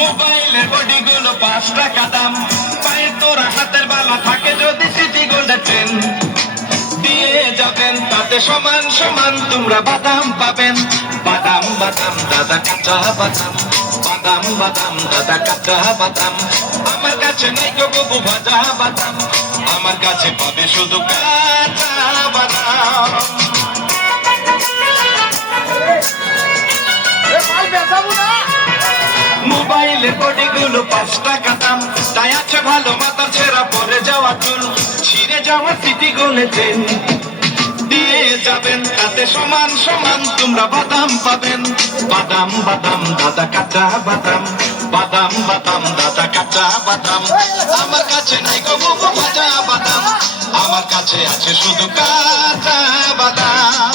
মোবাইলের বডিগুলো 5 টাকা দাম, পায়ের তোরা হাতের বালা থাকে যদি সিটি গোল্ডের ট্রেন দিয়ে যাবেন, তাতে সমান সমান তোমরা বাদাম পাবেন। বাদাম বাদাম দাদা কাঁচা বাদাম, বাদাম বাদাম দাদা কাঁচা বাদাম। আমার কাছে নাই গো বাবু ভাজা বাদাম, আমার কাছে পাবে শুধু কাঁচা বাদাম। মোবাইলের বডিগুলো 5 টাকা দাম, তাই আছে ভালো মাথা ছেঁড়া পরে যাওয়া চুল, ছিঁড়ে যাওয়া স্মৃতি গলে ট্রেন দিয়ে যাবেন, তাতে সমান সমান তোমরা বাদাম পাবেন। বাদাম বাদাম দাদা কাঁচা বাদাম, বাদাম বাদাম দাদা কাঁচা বাদাম। আমার কাছে নাই গো বাবু ভাজা বাদাম, আমার কাছে আছে শুধু কাঁচা বাদাম।